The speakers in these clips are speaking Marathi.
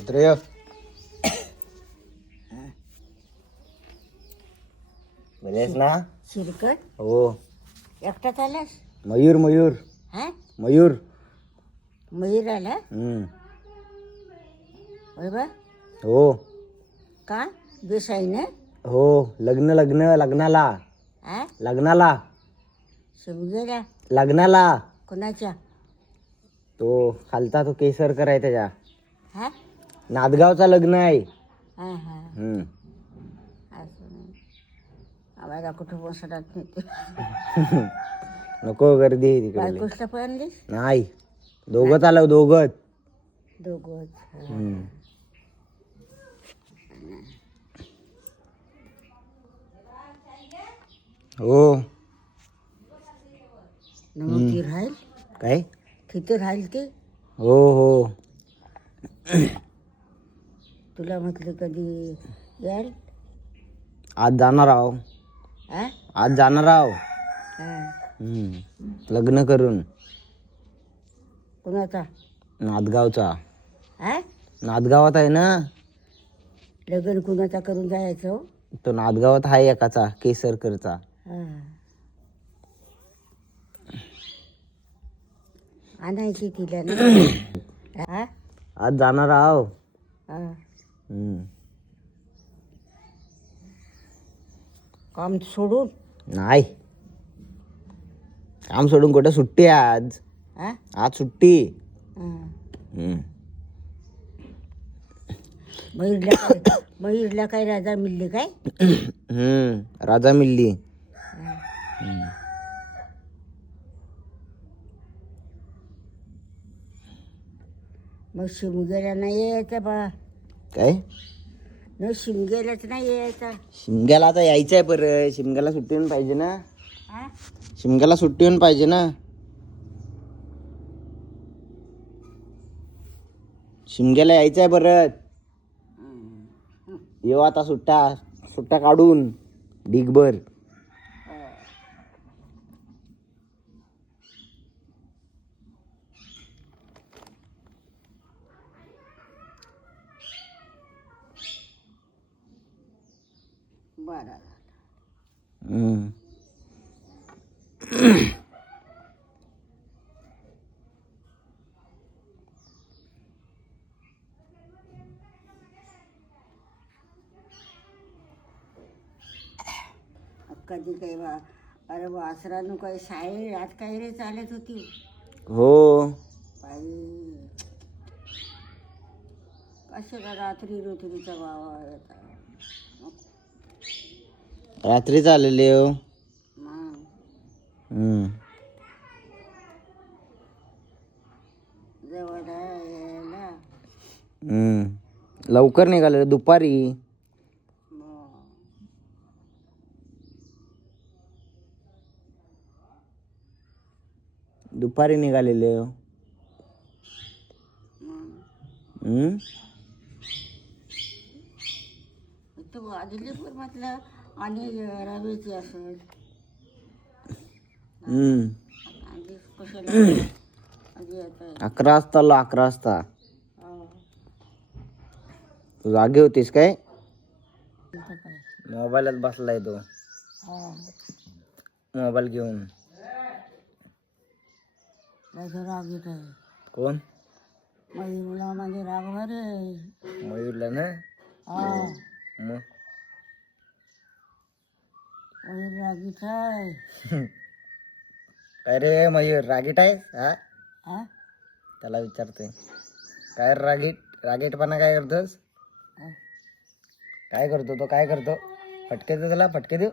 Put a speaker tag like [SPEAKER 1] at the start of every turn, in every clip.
[SPEAKER 1] ये. बरेच ना
[SPEAKER 2] शिरकट
[SPEAKER 1] हो.
[SPEAKER 2] एकटाच आलास?
[SPEAKER 1] मयूर मयूर.
[SPEAKER 2] हा?
[SPEAKER 1] मयूर.
[SPEAKER 2] मयूर आला?
[SPEAKER 1] हम्म.
[SPEAKER 2] होय बा.
[SPEAKER 1] हो.
[SPEAKER 2] का? बेसाई ना?
[SPEAKER 1] हो. लग्न लग्न लग्नाला.
[SPEAKER 2] हा?
[SPEAKER 1] लग्नाला.
[SPEAKER 2] शिमगेला
[SPEAKER 1] लग्नाला.
[SPEAKER 2] कोणाच्या?
[SPEAKER 1] तो खालता तो केसर कराय त्याच्या.
[SPEAKER 2] हा?
[SPEAKER 1] नादगावचा लग्न आहे.
[SPEAKER 2] हा हा.
[SPEAKER 1] हम्म.
[SPEAKER 2] असं नाही. आम्हाला कुठं बसणार नाही.
[SPEAKER 1] नको गर्दी आहे तिकडे
[SPEAKER 2] बायकोसला पण आणलीस?
[SPEAKER 1] नाही. दोघं आलं दोघं.
[SPEAKER 2] दोघंच हा.
[SPEAKER 1] हम्म. हो.
[SPEAKER 2] न मग ती राहील?
[SPEAKER 1] काय?
[SPEAKER 2] तिथे राहील ती?
[SPEAKER 1] हो हो.
[SPEAKER 2] तुला म्हटलं कधी याल?
[SPEAKER 1] आज जाणार आहो.
[SPEAKER 2] हा
[SPEAKER 1] आज जाणार आहो.
[SPEAKER 2] हा.
[SPEAKER 1] हम्म. लग्न करून.
[SPEAKER 2] कोणाचा?
[SPEAKER 1] नादगावचा.
[SPEAKER 2] हा
[SPEAKER 1] नादगावात आहे ना?
[SPEAKER 2] लग्न कुणाचा करून जायचं हो?
[SPEAKER 1] तो नादगावात आहे एकाचा केसरकरचा.
[SPEAKER 2] हा. आणायची तिला ना. हा
[SPEAKER 1] आज जाणार आहो.
[SPEAKER 2] हा. काम सोडून?
[SPEAKER 1] नाही. काम सोडून कुठं सुट्टी आहे आज?
[SPEAKER 2] हा?
[SPEAKER 1] आज सुट्टी. हम्म.
[SPEAKER 2] मयूरला काय मयूरला काय राजा मिळले काय?
[SPEAKER 1] हम्म. राजा मिल्ली
[SPEAKER 2] मग शिमग्याला नाही यायचं बा.
[SPEAKER 1] काय?
[SPEAKER 2] शिमग्यालाच नाही यायचा.
[SPEAKER 1] शिमग्याला आता यायचंय परत शिमग्याला सुट्टी पण पाहिजे ना.
[SPEAKER 2] हा?
[SPEAKER 1] शिमग्याला सुट्टी पण पाहिजे ना. शिमग्याला यायचंय परत येऊ आता सुट्टा. सुट्टा काढून. ढीगभर
[SPEAKER 2] बरं. कधी काही बा अरे वासरानं काही शाळे रात काही रे चालत होती.
[SPEAKER 1] हो.
[SPEAKER 2] बाई. कशाला रात्री रोत्रीचा बाबा
[SPEAKER 1] चाललेले हो. लवकर निघाले दुपारी. दुपारी निघालेले हो.
[SPEAKER 2] म्हटलं. आणि रवीची असेल.
[SPEAKER 1] हम्म.
[SPEAKER 2] आधी
[SPEAKER 1] अकरा वाजता आलो अकरा वाजता. तू जागे होतीस काय? मोबाईलात बसलाय तो. मोबाईल घेऊन.
[SPEAKER 2] राग येत आहे.
[SPEAKER 1] कोण?
[SPEAKER 2] मयूरला राग बरे
[SPEAKER 1] मयूरला ना? मग?
[SPEAKER 2] मयूर रागीत आहे.
[SPEAKER 1] काय रे मयूर रागीट आहे हा?
[SPEAKER 2] हा?
[SPEAKER 1] त्याला विचारते काय रागीट? रागीटपणा काय करतोस? काय करतो तो? काय करतो? फटके देऊ त्याला फटके देऊ.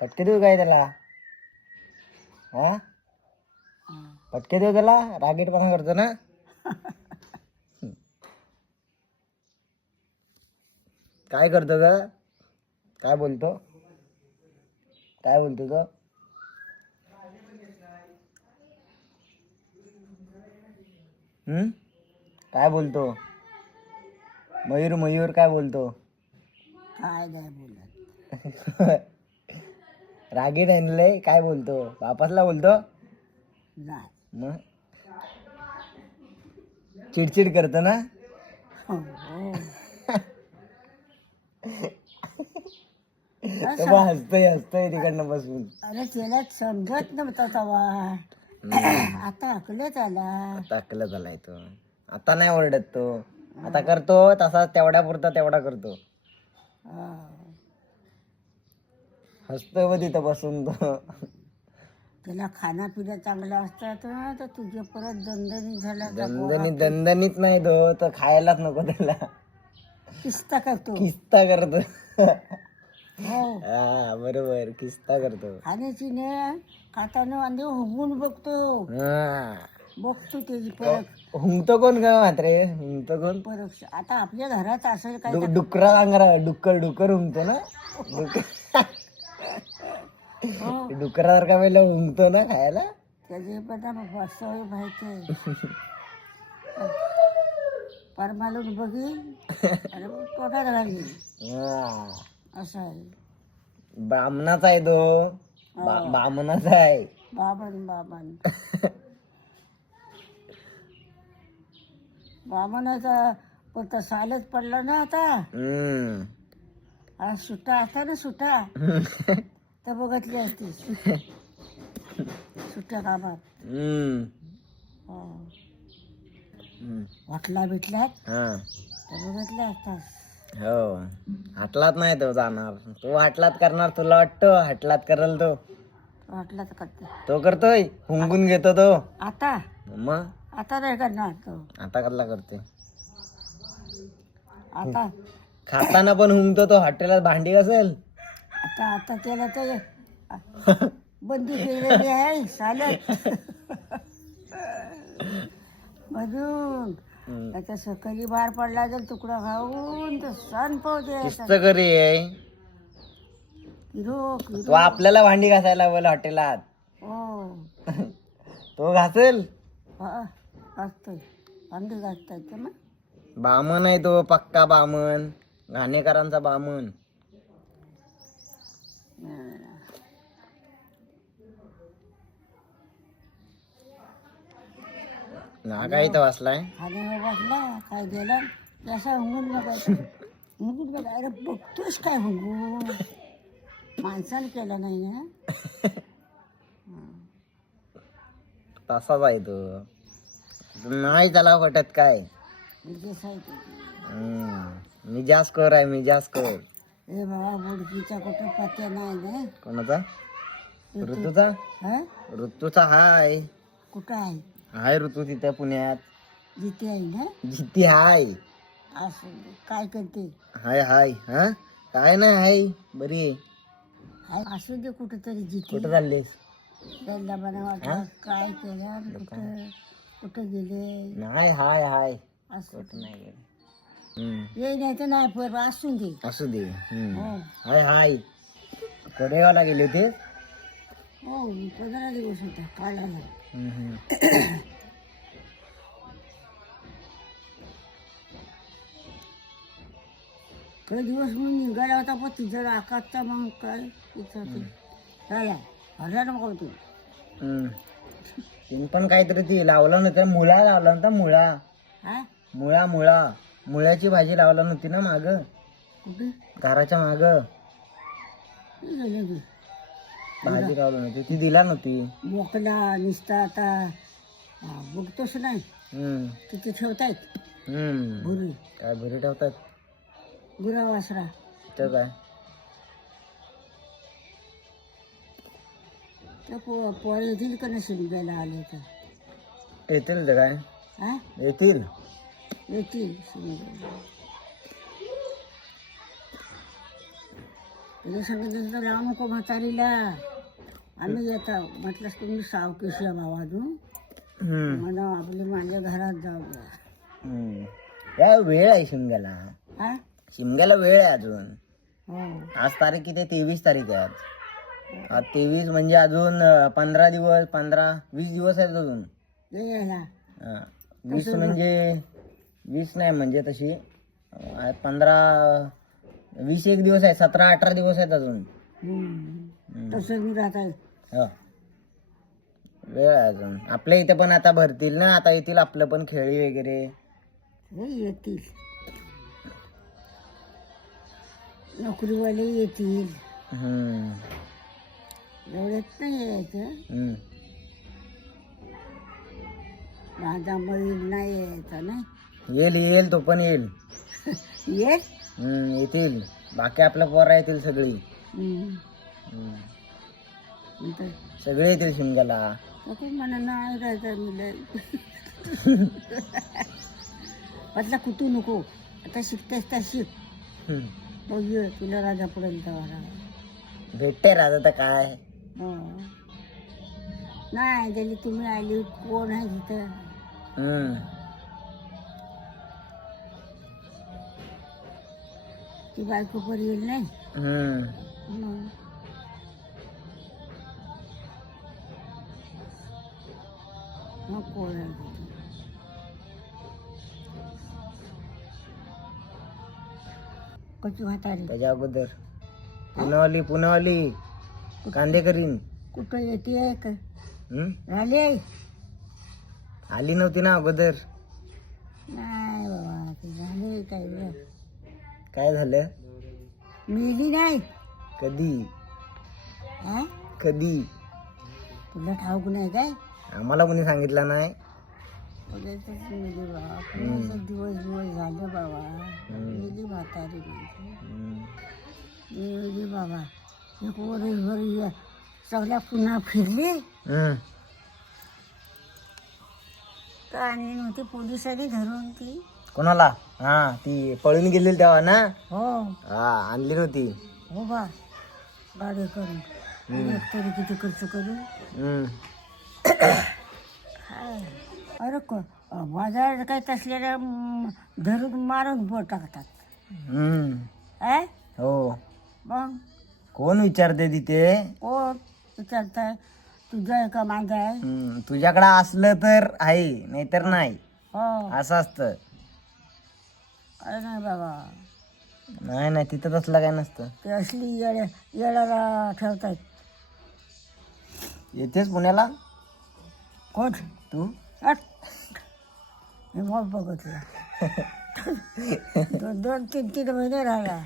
[SPEAKER 1] फटके देऊ काय त्याला? हा?
[SPEAKER 2] हा.
[SPEAKER 1] फटके देऊ त्याला? रागीटपणा करतो ना? काय करतो का काय बोलतो? काय बोलतो तो हम्म काय बोलतो? मयूर मयूर काय बोलतो?
[SPEAKER 2] काय नाही बोलत.
[SPEAKER 1] रागीट आणलंय काय बोलतो? वापसला बोलतो? मग? चिडचिड करतो ना?
[SPEAKER 2] हो, हो.
[SPEAKER 1] तो बा हसतोय हसतोय तिकडनं बसून.
[SPEAKER 2] अरे त्याला समजत नव्हता तवा आता अकलत आला
[SPEAKER 1] टाकलं झालाय तो. आता नाही ओरडत तो. आता करतो तसा तेवढ्या पुरता तेवढा करतो. हसतोय व तिथं बसून तो.
[SPEAKER 2] त्याला खाना पिणं चांगलं असतात तर तुझे परत दणदणीत झाला
[SPEAKER 1] दणदणीत दणदणीत नाही तो तो खायलाच नको त्याला.
[SPEAKER 2] किस्ता करतो.
[SPEAKER 1] किस्ता करतो.
[SPEAKER 2] हो.
[SPEAKER 1] हा बरोबर. किस्ता करतो.
[SPEAKER 2] खाण्याची ने खाताना वांदे हुंगून बघतो.
[SPEAKER 1] हा.
[SPEAKER 2] बघतो त्याची परत
[SPEAKER 1] हुंगतो कोण ग मात्र? हुंगतो कोण?
[SPEAKER 2] परत आता आपल्या घरात असेल काय
[SPEAKER 1] डु- डुकरा अंगरा डुक्कर डुक्कर हुंगतो ना?
[SPEAKER 2] हो.
[SPEAKER 1] डुकरा का वेळेला हुंगतो ना खायला?
[SPEAKER 2] त्याचे पण सवय व्हायचे परमालून बघी आणि पोटात घालली
[SPEAKER 1] हा.
[SPEAKER 2] असं आहे.
[SPEAKER 1] ब्राह्मणाचा आहे तो. बा- बामणाचा आहे.
[SPEAKER 2] बाबन बाबन. पण तर सालच पडला ना आता.
[SPEAKER 1] हम्म.
[SPEAKER 2] सुट्टा असता ना सुट्टा. तर बघितली असती. सुट्ट्या कामात.
[SPEAKER 1] हम्म.
[SPEAKER 2] हो.
[SPEAKER 1] हम्म.
[SPEAKER 2] वाटला बिटल्यात.
[SPEAKER 1] हा.
[SPEAKER 2] तर बघितल्या असतात
[SPEAKER 1] हो. हाटलात नाही तो जाणार. तो हाटलात करणार तुला वाटतं? हाटलात करल तो.
[SPEAKER 2] वाटला तर करते.
[SPEAKER 1] तो करतोय? हुंगून घेतो तो.
[SPEAKER 2] आता?
[SPEAKER 1] मग?
[SPEAKER 2] आता नाही करणार तो.
[SPEAKER 1] आता कसला करते
[SPEAKER 2] आता?
[SPEAKER 1] खाताना पण हुंगतो तो. हॉटेलात भांडी असेल
[SPEAKER 2] आता आता त्याला तर बंदी केलेली आहे चालत. मधून
[SPEAKER 1] हम्म.
[SPEAKER 2] त्याच्या सकाळी बाहेर पडला जर तुकडा खाऊन तर सण
[SPEAKER 1] आहे
[SPEAKER 2] किरो
[SPEAKER 1] तो
[SPEAKER 2] किरो
[SPEAKER 1] आपल्याला भांडी घासायला बोल हॉटेलात.
[SPEAKER 2] हो.
[SPEAKER 1] तो घासेल?
[SPEAKER 2] हा, असतोय अंडी ना?
[SPEAKER 1] बामण आहे तो पक्का बामण. घाणेकरांचा बामण. ना काय इथं वाचलाय
[SPEAKER 2] आणि बसला काय गेला जसा हुंगून बघायचं हुंगून बघा. अरे बघतोस काय हुंगून? माणसाने केलं नाही ना?
[SPEAKER 1] तसाच आहे तो. नाही त्याला पटत काय. मी जास्त कर आहे मी जास्त कर.
[SPEAKER 2] ए बाबा बुडकीचा कुठं पत्या नाही ना?
[SPEAKER 1] कोणाचा? ऋतूचा?
[SPEAKER 2] हा?
[SPEAKER 1] ऋतूचा हाय.
[SPEAKER 2] कुठं आहे?
[SPEAKER 1] हाय ऋतू तिथं पुण्यात.
[SPEAKER 2] जिथे आहे ना?
[SPEAKER 1] जिती हाय.
[SPEAKER 2] असं काय करते?
[SPEAKER 1] हाय हाय. हा? काय नाही हाय. बरी आहे.
[SPEAKER 2] हाय. असू दे कुठंतरी जिथे.
[SPEAKER 1] कुठं चाललीस?
[SPEAKER 2] त्यांना मला वाटलं. काय केलं? आणि कुठं? कुठं गेले?
[SPEAKER 1] नाही हाय हाय.
[SPEAKER 2] असं
[SPEAKER 1] कुठं नाही गेली. हम्म.
[SPEAKER 2] ये नाही तर नाही पर. असून दे.
[SPEAKER 1] असू दे. हम्म.
[SPEAKER 2] हो.
[SPEAKER 1] हाय हाय. कडेगावला गेले होते?
[SPEAKER 2] हो पंधरा दिवस होता काल आला काही दिवस मी निघाला होता पण तिथं आकाशचा मग काय तिथं ते झाला हरला नको तू
[SPEAKER 1] हम्म. तिने पण काहीतरी ती लावला नव्हता मुळा लावला नव्हता मुळा
[SPEAKER 2] हा
[SPEAKER 1] मुळा मुळा मुळ्याची भाजी लावला नव्हती ना माग घराच्या माग भाजी लावली नव्हती ती दिला नव्हती.
[SPEAKER 2] मोकला निसता आता हा, बघतोस नाही?
[SPEAKER 1] हम्म.
[SPEAKER 2] तिथे ठेवतायत?
[SPEAKER 1] हम्म.
[SPEAKER 2] भुरी.
[SPEAKER 1] काय भरी ठेवतात?
[SPEAKER 2] गुरा वासरा.
[SPEAKER 1] तर काय?
[SPEAKER 2] त्या पो पोर येतील का नसेल घ्यायला आले तर
[SPEAKER 1] येतील तर काय?
[SPEAKER 2] हा?
[SPEAKER 1] येतील.
[SPEAKER 2] येतील. समजा तुझ्या सांगितलं तर लावू नको म्हातारीला. आम्ही येतो म्हटलंस तुम्ही सावकेशला भावाजून
[SPEAKER 1] हम्म.
[SPEAKER 2] म्हणा आपली माझ्या घरात जाऊया
[SPEAKER 1] हम्म. या वेळ आहे शिमग्याला?
[SPEAKER 2] हा?
[SPEAKER 1] शिमग्याला वेळ आहे अजून.
[SPEAKER 2] हो.
[SPEAKER 1] आज तारीख किती आहे? तेवीस तारीख आहे आज. आज तेवीस म्हणजे अजून अं, पंधरा दिवस पंधरा वीस दिवस आहेत अजून.
[SPEAKER 2] ये यायला
[SPEAKER 1] हा. वीस म्हणजे वीस नाही म्हणजे तशी. अं, पंधरा वीस एक दिवस आहे सतरा अठरा दिवस आहेत अजून.
[SPEAKER 2] हम्म.
[SPEAKER 1] हम्म.
[SPEAKER 2] तसं मी आहे
[SPEAKER 1] हो. वेळ अजून. आपल्या इथं पण आता भरतील ना? आता येतील आपलं पण खेळी वगैरे.
[SPEAKER 2] हो, येतील. नोकरीवाले येतील.
[SPEAKER 1] हम्म.
[SPEAKER 2] एवढ्यात नाही यायचं. माझा मयूर नाही यायचा नाही?
[SPEAKER 1] येईल येईल तो पण येईल. येत येतील. बाकी आपलं पोरं येतील सगळी.
[SPEAKER 2] हम्म.
[SPEAKER 1] हम्म.
[SPEAKER 2] नंतर
[SPEAKER 1] सगळे येतील शिमग्याला
[SPEAKER 2] नको मला नाही राहायचं मुलं. म्हटलं कुठू नको. आता शिकतेस तर शिक.
[SPEAKER 1] हम्म.
[SPEAKER 2] ये तुला राजा तेव्हा
[SPEAKER 1] भेटते राजा तर काय?
[SPEAKER 2] हो. नाही गेली तुम्ही आली कोण आहे तिथं?
[SPEAKER 1] हम्म.
[SPEAKER 2] ती बायको पर येईल नाही?
[SPEAKER 1] हम्म.
[SPEAKER 2] मग आहे म्हातारी?
[SPEAKER 1] त्याच्या अगोदर. पुण्यावाली पुण्यावाली कांदे करीन
[SPEAKER 2] कुठं येते का?
[SPEAKER 1] हम्म?
[SPEAKER 2] झाली आहे?
[SPEAKER 1] आली नव्हती ना अगोदर.
[SPEAKER 2] नाही बाबा ते झाले काय
[SPEAKER 1] झालं?
[SPEAKER 2] मिली नाही.
[SPEAKER 1] कधी?
[SPEAKER 2] हा?
[SPEAKER 1] कधी?
[SPEAKER 2] तुला ठाऊक नाही काय?
[SPEAKER 1] आम्हाला कोणी सांगितलं नाही.
[SPEAKER 2] मिली बाबा कोणाचं दिवस दिवस झालं बाबा. मिली म्हातारी. मिली बाबा. एक ये सगळ्या पुन्हा फिरली.
[SPEAKER 1] हम्म.
[SPEAKER 2] तर आणि नव्हती पोलिसांनी धरून ती.
[SPEAKER 1] कोणाला? हा ती पळून गेलेली तेव्हा ना?
[SPEAKER 2] हो.
[SPEAKER 1] हा आणली नव्हती
[SPEAKER 2] हो बा. गाडी करून. तरी किती खर्च करून.
[SPEAKER 1] हम्म.
[SPEAKER 2] अरे क बाजारात काही तसलेल्या म, धरून मारून बोट टाकतात.
[SPEAKER 1] हम्म. हो.
[SPEAKER 2] मग?
[SPEAKER 1] कोण विचारते तिथे?
[SPEAKER 2] कोण विचारताय? तुझं आहे का माझं आहे?
[SPEAKER 1] हम्म. तुझ्याकडे असलं तर आहे नाहीतर नाही.
[SPEAKER 2] हो.
[SPEAKER 1] असं असतं.
[SPEAKER 2] अरे नाही बाबा.
[SPEAKER 1] नाही नाही तिथं तसलं काय नसतं.
[SPEAKER 2] ते असली येड्या येड्याला ठेवतात
[SPEAKER 1] येतेस पुण्याला?
[SPEAKER 2] कोण?
[SPEAKER 1] तू.
[SPEAKER 2] मी मग बघितलं दोन दोन तीन तीन महिने राहिला.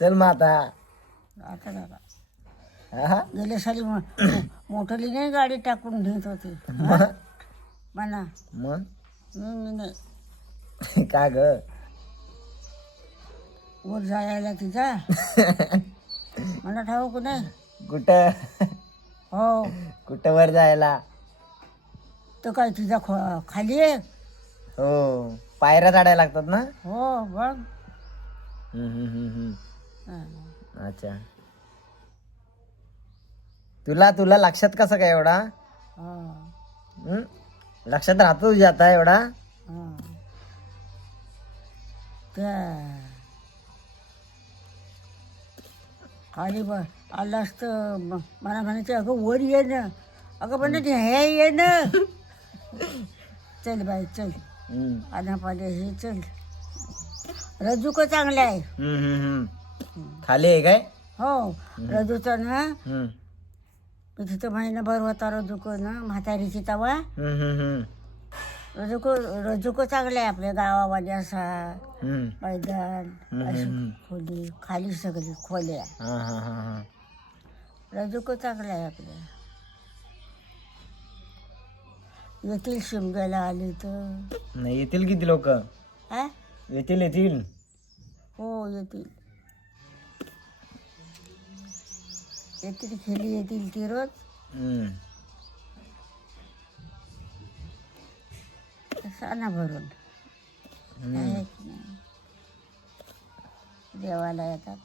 [SPEAKER 1] चल मग आता.
[SPEAKER 2] आता नका
[SPEAKER 1] हा?
[SPEAKER 2] गेल्या साली मो- मोठली नाही गाडी टाकून घेत होती. म्हणा.
[SPEAKER 1] मग?
[SPEAKER 2] मी मी नाही
[SPEAKER 1] का ग?
[SPEAKER 2] वर जायला तिचा मला ठाऊक नाही.
[SPEAKER 1] कुठं?
[SPEAKER 2] हो.
[SPEAKER 1] कुठं वर जायला?
[SPEAKER 2] तर काय तिचा खो- खाली आहे
[SPEAKER 1] हो पायऱ्या चढायला लागतात ना
[SPEAKER 2] हो बघ
[SPEAKER 1] हम्म, हम्म, हम्म, हम्म.
[SPEAKER 2] हा.
[SPEAKER 1] अच्छा तुला तुला लक्षात कसं काय एवढा
[SPEAKER 2] हा.
[SPEAKER 1] हम्म? लक्षात राहतो तुझ्या आता एवढा
[SPEAKER 2] हा. खाली ब आलं असतं म- मला म्हणायचं अगं वर ये ना अगं म्हणायचे हे ये ना चल बाई चल.
[SPEAKER 1] हम्म,
[SPEAKER 2] आनापाले हे चल. रजूक चांगलं आहे.
[SPEAKER 1] हम्म, हम्म, हम्म. खाली आहे काय?
[SPEAKER 2] हो रजूचा ना
[SPEAKER 1] हम्म,
[SPEAKER 2] मी तिथं महिनाभर होता रजुक ना म्हातारीची तवा.
[SPEAKER 1] हम्म, हम्म, हम्म.
[SPEAKER 2] रजुक रजुक चांगलं आहे आपल्या गावामध्ये असा.
[SPEAKER 1] हम्म.
[SPEAKER 2] मैदान
[SPEAKER 1] हम्म,
[SPEAKER 2] अशी
[SPEAKER 1] हम्म.
[SPEAKER 2] खोली खाली सगळी खोल्या.
[SPEAKER 1] हा हा हा हा.
[SPEAKER 2] रजुक चांगलं आहे आपल्या येतील शिमग्याला आली तर.
[SPEAKER 1] नाही येतील किती लोक?
[SPEAKER 2] हा?
[SPEAKER 1] येतील येतील.
[SPEAKER 2] हो येतील. येतील खेळी येतील ती रोज.
[SPEAKER 1] हम्म.
[SPEAKER 2] साना भरून.
[SPEAKER 1] हम्म.
[SPEAKER 2] आहेत ना. देवाला येतात.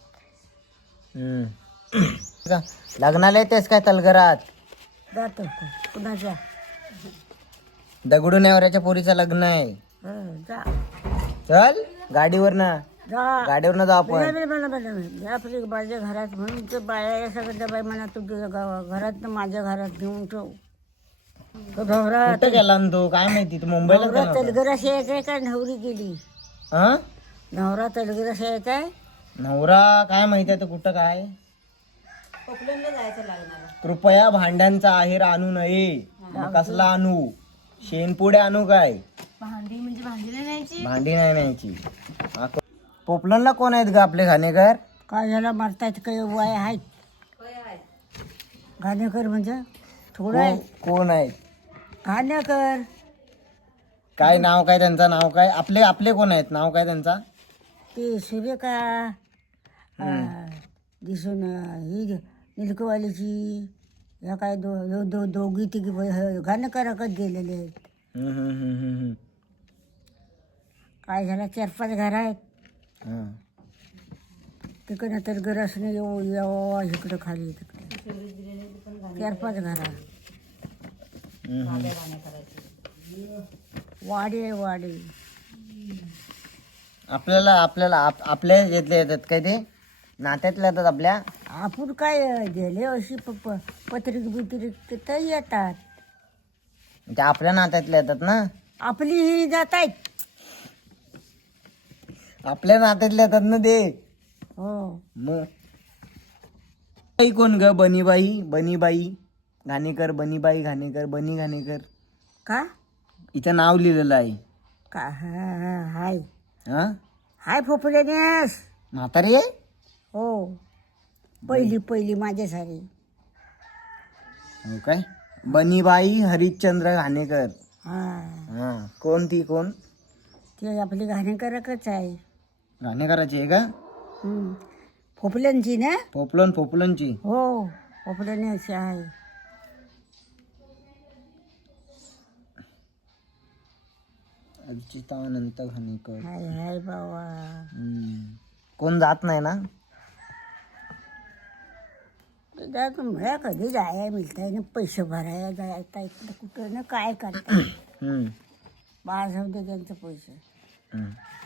[SPEAKER 1] हम्म. का? लग्नाला येतेस काय तलगरात?
[SPEAKER 2] जातो. कुणाच्या
[SPEAKER 1] दगडू नेवऱ्याच्या पोरीचं लग्न आहे.
[SPEAKER 2] हं, जा.
[SPEAKER 1] चल गाडीवर ना.
[SPEAKER 2] जा.
[SPEAKER 1] गाडीवर ना जाऊ आपण.
[SPEAKER 2] बरं. आपली माझ्या घरात म्हणून ते बाया सगळं बाई म्हणा तुझ्या गावा- घरात घरात घरात घेऊन ठेव. तो नवरा
[SPEAKER 1] कुठं गेला ना तू? काय माहिती? तू मुंबईला
[SPEAKER 2] नवरा तलगराशी यायचाय का नवरी गेली
[SPEAKER 1] हा
[SPEAKER 2] नवरा तलगराशी यायचाय
[SPEAKER 1] नवरा काय माहिती आहे तर कुठं काय? कृपया भांड्यांचा आहेर आणू नये. मग कसला आणू? शेणपुडे आणू काय?
[SPEAKER 2] भांडी म्हणजे भांडी नाही न्यायची?
[SPEAKER 1] भांडी नाही न्यायची. हा, को- पोपलनला कोण आहेत ग आपले घाणेकर?
[SPEAKER 2] काय झाला? मारतायत काही वय आहेत. घाणेकर म्हणजे? थोडं आहे.
[SPEAKER 1] कोण- कोण आहेत?
[SPEAKER 2] घाणेकर.
[SPEAKER 1] काय नाव काय त्यांचं? नाव काय? आपले आपले कोण आहेत? नाव काय त्यांचा?
[SPEAKER 2] ते सूर्यका अं, दिसून अं, ही निलकवालीची. ह्या काय दो दो दो दोघी तिघी घाणेकरकच गेलेले आहेत.
[SPEAKER 1] हम्म, हम्म, हम्म, हम्म, हम्म.
[SPEAKER 2] काय झालं? चार पाच घर आहेत.
[SPEAKER 1] हा.
[SPEAKER 2] तिकडनं तर गरजने येऊ यावं इकडं खाली तिकडे. चार पाच घर.
[SPEAKER 1] हम्म, हम्म.
[SPEAKER 2] वाडे वाडे.
[SPEAKER 1] आपल्याला आपल्याला आप- आपल्या येतले येतात काय ते? नात्यातले येतात आपल्या
[SPEAKER 2] आपण काय गेले अशी प प- पत्रिक बित्रिक तर येतात.
[SPEAKER 1] ते आपल्या नात्यातले येतात ना?
[SPEAKER 2] आपली ही जात आहेत.
[SPEAKER 1] आपल्या नात्यातले येतात ना ते?
[SPEAKER 2] हो.
[SPEAKER 1] मग? बाई कोण ग? बनीबाई बनीबाई घाणेकर बनीबाई घाणेकर बनी घाणेकर.
[SPEAKER 2] का?
[SPEAKER 1] इथं नाव लिहिलेलं आहे.
[SPEAKER 2] का? हा हा हाय.
[SPEAKER 1] हा?
[SPEAKER 2] हाय फोपल्यानेस
[SPEAKER 1] म्हातारी?
[SPEAKER 2] हो. पहिली पहिली माझ्या सारी
[SPEAKER 1] हो काय? बनीबाई हरिश्चंद्र घाणेकर.
[SPEAKER 2] हा.
[SPEAKER 1] हा. कोण ती कोण?
[SPEAKER 2] ती आपली घाणेकरकच आहे.
[SPEAKER 1] घाणेकराची आहे का?
[SPEAKER 2] हम्म. ना?
[SPEAKER 1] पोपलन पोपलनची
[SPEAKER 2] हो फोपल्यानेच आहे.
[SPEAKER 1] अर्चितानंत घाणेकर.
[SPEAKER 2] हाय हाय बाबा.
[SPEAKER 1] हम्म. कोण जात नाही ना?
[SPEAKER 2] त्यात मला कधी जाया मिळताय? ना पैसे भरायला जायचा इकडं कुठं ना काय
[SPEAKER 1] हम्म.
[SPEAKER 2] बाळ दे त्यांचे पैसे.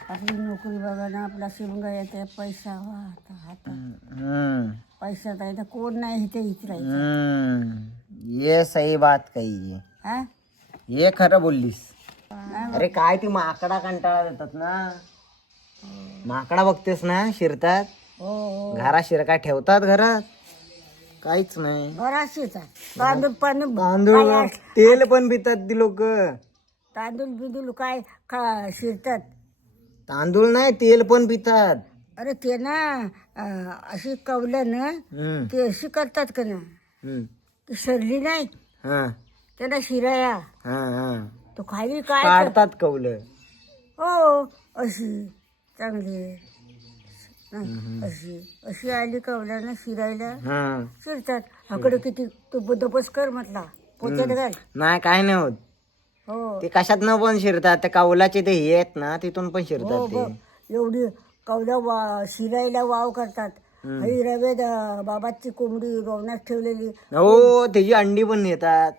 [SPEAKER 2] आपली नोकरी बघा ना आपला शिवगा येते पैसा वा आता
[SPEAKER 1] हम्म.
[SPEAKER 2] पैसा तर इथं कोण नाही इथे
[SPEAKER 1] हम्म. ये सही बात कही है
[SPEAKER 2] हा?
[SPEAKER 1] ये खरं बोललीस. अरे काय ती माकडा कंटाळा देतात ना? माकडा बघतेस ना शिरतात?
[SPEAKER 2] हो हो.
[SPEAKER 1] घरात शिरका ठेवतात घरात? काहीच नाही.
[SPEAKER 2] बराचशीच आहे. तांदूळ पाणी
[SPEAKER 1] तांदूळ तेल पण पितात ती लोक.
[SPEAKER 2] तांदूळ बिंदूळ काय खा शिरतात?
[SPEAKER 1] तांदूळ नाही तेल पण पितात.
[SPEAKER 2] अरे ते ना अं, अशी कवलं ना
[SPEAKER 1] हम्म.
[SPEAKER 2] ते अशी करतात का ना?
[SPEAKER 1] हम्म.
[SPEAKER 2] ती नाही
[SPEAKER 1] हा.
[SPEAKER 2] त्यांना शिराया.
[SPEAKER 1] हा हा.
[SPEAKER 2] तो खाली काय
[SPEAKER 1] काढतात कवलं.
[SPEAKER 2] हो अशी चांगली. अशी अशी आली कवल्यानं शिरायला.
[SPEAKER 1] हा.
[SPEAKER 2] शिरतात. अकडे किती तू बदोबस कर म्हटला. पोच्यात घाल.
[SPEAKER 1] नाही काय नाही होत.
[SPEAKER 2] हो.
[SPEAKER 1] ते कशात न पण शिरतात त्या कौलाचे ते हे आहेत ना तिथून पण
[SPEAKER 2] हो
[SPEAKER 1] शिरतात
[SPEAKER 2] हो
[SPEAKER 1] ते
[SPEAKER 2] एवढी कवल्या वा शिरायला वाव करतात. ही रवे बाबाची कोंबडी रोवण्यात ठेवलेली.
[SPEAKER 1] हो त्याची अंडी पण नेतात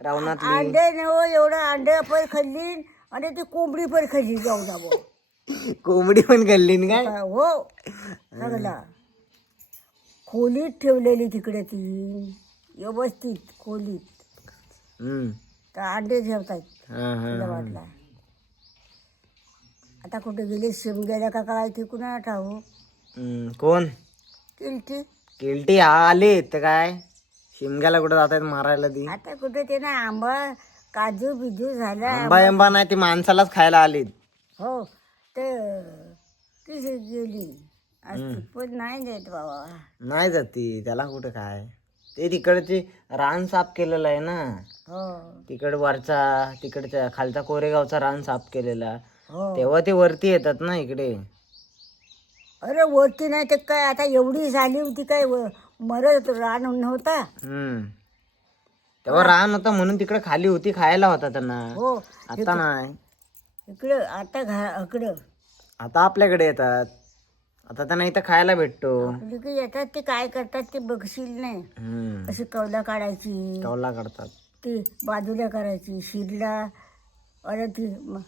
[SPEAKER 1] रावणातली
[SPEAKER 2] अंडे न हो एवढं अंडे पण खाल्ली आणि ती कोंबडी पण खाल्ली जाऊ जाबो
[SPEAKER 1] कोंबडी पण खाल्ली ना काय?
[SPEAKER 2] हो सगळा खोलीत ठेवलेली तिकडे ती व्यवस्थित खोलीत.
[SPEAKER 1] हम्म.
[SPEAKER 2] तर अंडे ठेवतात
[SPEAKER 1] हा, हा,
[SPEAKER 2] तुला
[SPEAKER 1] हा.
[SPEAKER 2] वाटला. आता कुठे गेले शिम गेल्या का काय ती कुणा ठाऊ?
[SPEAKER 1] हम्म, कोण?
[SPEAKER 2] किलटी.
[SPEAKER 1] किलटी आले तर काय? शिमग्याला कुठं जातात मारायला ती?
[SPEAKER 2] आता कुठे ते ना आंबा काजू बिजू झाला
[SPEAKER 1] आंबा एंबा नाही ती माणसालाच खायला आली
[SPEAKER 2] हो. ते ती गेली? असती पण नाही देत बाबा.
[SPEAKER 1] नाही जाती. त्याला कुठं काय? ते तिकडचे रान साफ केलेलं आहे ना.
[SPEAKER 2] हो.
[SPEAKER 1] तिकड वरचा तिकडच्या खालचा कोरेगावचा रान साफ केलेला.
[SPEAKER 2] हो.
[SPEAKER 1] तेव्हा ते वरती येतात ना इकडे.
[SPEAKER 2] अरे वरती नाही तर काय? आता एवढी झाली होती काय? व- मरत रान नव्हता.
[SPEAKER 1] हम्म. तेव्हा रान होता म्हणून तिकडे खाली होती खायला होता त्यांना.
[SPEAKER 2] हो.
[SPEAKER 1] आता नाही.
[SPEAKER 2] इकडं आता घा इकडं.
[SPEAKER 1] आता आपल्याकडे येतात. आता त्यांना इथं खायला भेटतो.
[SPEAKER 2] आपली येतात ते काय करतात ते बघशील नाही.
[SPEAKER 1] हम्म.
[SPEAKER 2] अशी कवला काढायची.
[SPEAKER 1] कवला काढतात.
[SPEAKER 2] ती बाजूला करायची शिरला. अरे ती म-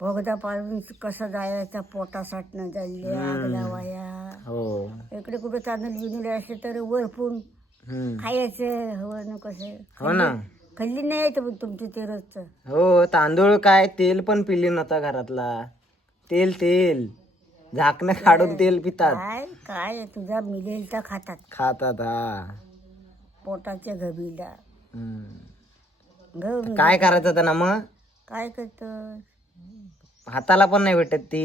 [SPEAKER 2] भोगदा पाळून कसा जायचा पोटासाठनं जायले आग लावाया
[SPEAKER 1] हो.
[SPEAKER 2] इकडे कुठे तांदूळ बिंदूळ असले तर वरपून
[SPEAKER 1] हम्म.
[SPEAKER 2] खायचं हवं न कसं?
[SPEAKER 1] हो ना.
[SPEAKER 2] खाल्ली नाही तर तुमचं ते रोजचं.
[SPEAKER 1] हो तांदूळ काय तेल पण पिली नव्हता घरातला. तेल तेल. झाकणं काढून तेल पितात.
[SPEAKER 2] काय काय तुझा मिळेल तर खातात.
[SPEAKER 1] खातात हा.
[SPEAKER 2] पोटाच्या घबीला.
[SPEAKER 1] हम्म. काय करायचं त्यांना मग?
[SPEAKER 2] काय करतो
[SPEAKER 1] हाताला पण नाही भेटत ती.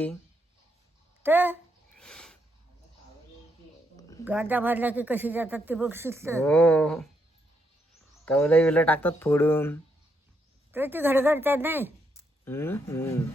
[SPEAKER 2] तर? गादा भरला की कशी जातात ते बघशील तर.
[SPEAKER 1] हो. कवलं विलं टाकतात फोडून.
[SPEAKER 2] तर ती घडघडतात नाही.
[SPEAKER 1] हम्म, हम्म.